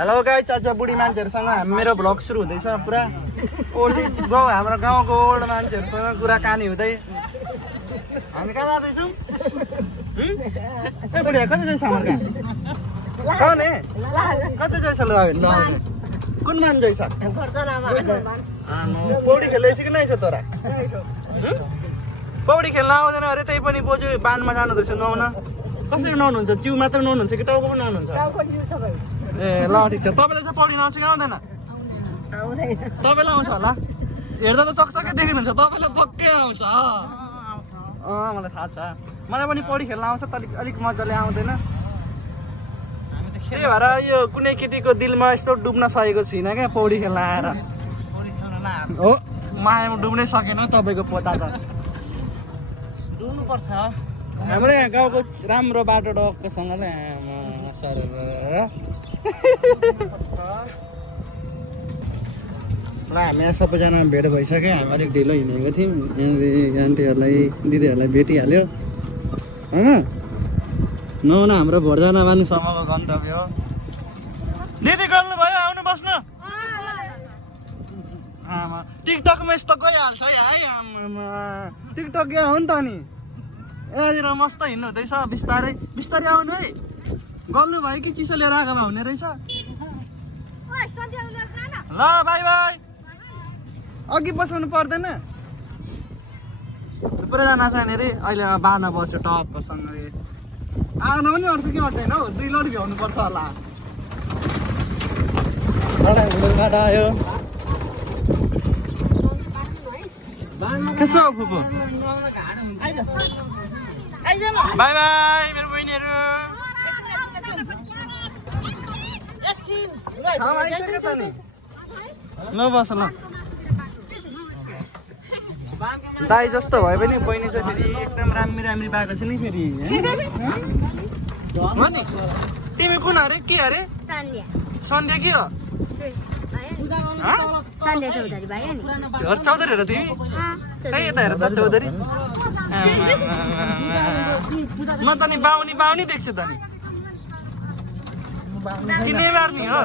Hello guys, आज बुढी मान्छेहरुसँग मेरो भ्लग सुरु हुँदैछ। पुरा ओल्ड इज गाउँ, हाम्रो गाउँको ओल्ड मान्छेहरुसँग कुराकानी हुँदै हामी कहाँ जाँदैछौँ? ए बुढिया कति जाइछ हाम्रो कहाँ? कौन है? कति जाइछ ल कुन मान जाइछ? पौडी खेल्दै कि नै छ तोरा? पौडी खेल्न आउँदैन अरे, त्यही पनि बोजू बाँधमा जानुहुँदैछ नुहाउन। कसरी नुहाउनुहुन्छ? जिउ मात्र नुहाउनुहुन्छ कि टाउको पनि नुहाउनुहुन्छ? ए ल ठिक छ। तपाईँलाई चाहिँ पौडी आउँछ कि आउँदैन? तपाईँलाई आउँछ होला, हेर्दा त चकचकै देखिनुहुन्छ। तपाईँलाई पक्कै आउँछ। मलाई थाहा छ, मलाई पनि पौडी खेल्न आउँछ, तर अलिक मजाले आउँदैन। त्यही भएर यो कुनै केटीको दिलमा यस्तो डुब्न सकेको छुइनँ क्या पौडी खेल्न आएर। हो मायामा डुब्नै सकेन तपाईँको पोता त। डुब्नुपर्छ। हाम्रो यहाँ गाउँको राम्रो बाटो डक्कोसँगले ल हामी यहाँ सबैजना भेट भइसक्यो। हामी अलिक ढिलो हिँडेको थियौँ, यहाँनिर आन्टीहरूलाई दिदीहरूलाई भेटिहाल्यो होइन। नहुन हाम्रो भोटजना मानिसम्मको गन्तव्य हो। दिदी गर्नुभयो, आउनु बस्नु। आमा टिकटकमा यस्तो गइहाल्छ है। आमा टिकटक यहाँ हो नि त नि। यहाँनिर मस्त हिँड्नु हुँदैछ, बिस्तारै बिस्तारै आउनु है। गल्नु भयो कि चिसो लिएर आगोमा हुने रहेछ। ल बाई बाई। अघि बसाउनु पर्दैन। थुप्रैजना छ यहाँनिर। अहिले बाना बस्यो टक्कसँगले। आउनु पनि अट्छ कि अट्दैन हौ, 2 लोड भ्याउनु पर्छ होला। घाटा आयो के छ फुपू? बाई बाई मेरो बहिनीहरू। ल बस ल। दाई जस्तो भए पनि बहिनी चाहिँ फेरि एकदम राम्री राम्री भएको छ नि फेरि। तिमी कुन अरे के अरे? सन्ध्या के हो? चौधरी हेर तिमी? खै यता हेर त चौधरी। म त नि बाहुनी बाहुनी देख्छु त नि। किने मार्ने हो?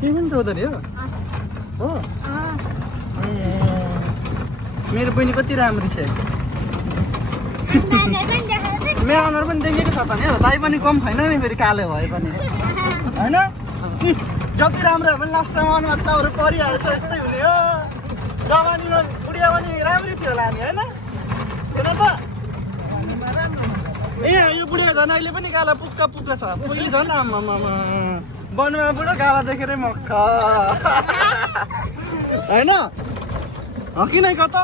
तिमी पनि चौधरी हो? हो मेरो बहिनी कति राम्री छ। मेरो अनुहार पनि देखेको छ त नि। दाइ पनि कम छैन नि फेरि, कालो भए पनि होइन। जति राम्रो भयो भने लास्टमा अनुहार चाउरो परिहाल्छ, यस्तै हुने हो। जवानीमा बुढिया पनि राम्रै थियो होला नि होइन, हेर त। ए यो बुढिया झन् अहिले पनि गाला पुक्का पुक्का छ। पहिले झन् आमामा बनुवा बुढो गाला देखेरै मक्ख होइन। हो कि नै कता?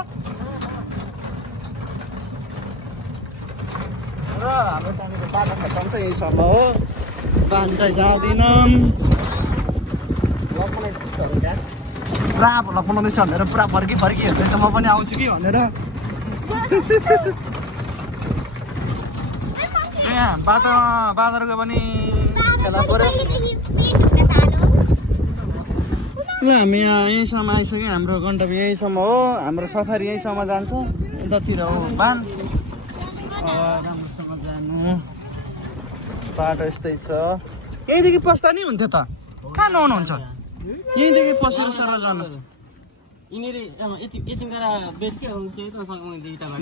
र हाम्रो त्यहाँनिर बाटो खतम छ, यहीसम्म हो। पानी चाहिँ जाँदैनौँ। पुरा भ्लग बनाउँदैछ भनेर पुरा फर्की हेर्दैछ। म पनि आउँछु कि भनेर। यहाँ बाटोमा बाँदरको पनि खेला पऱ्यो। ल हामी यहाँ यहीँसम्म आइसक्यो। हाम्रो गन्तव्य यहीँसम्म हो। हाम्रो सफारी यहीँसम्म जान्छ। यतातिर हो बान। राम्रोसँग जानु। बाटो यस्तै छ। यहीँदेखि पस्दा नि हुन्थ्यो त। कहाँ नुहाउनुहुन्छ? यहीँदेखि पसेर सर जानु।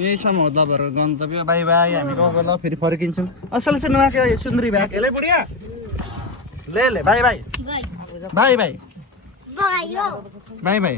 यहीँसम्म हो तपाईँहरूको गन्तव्य। By by. हामी गएको ल फेरि फर्किन्छौँ। असल से नुहाएको सुन्दरी भएको ले बुढिया। ले by by. By by. By by.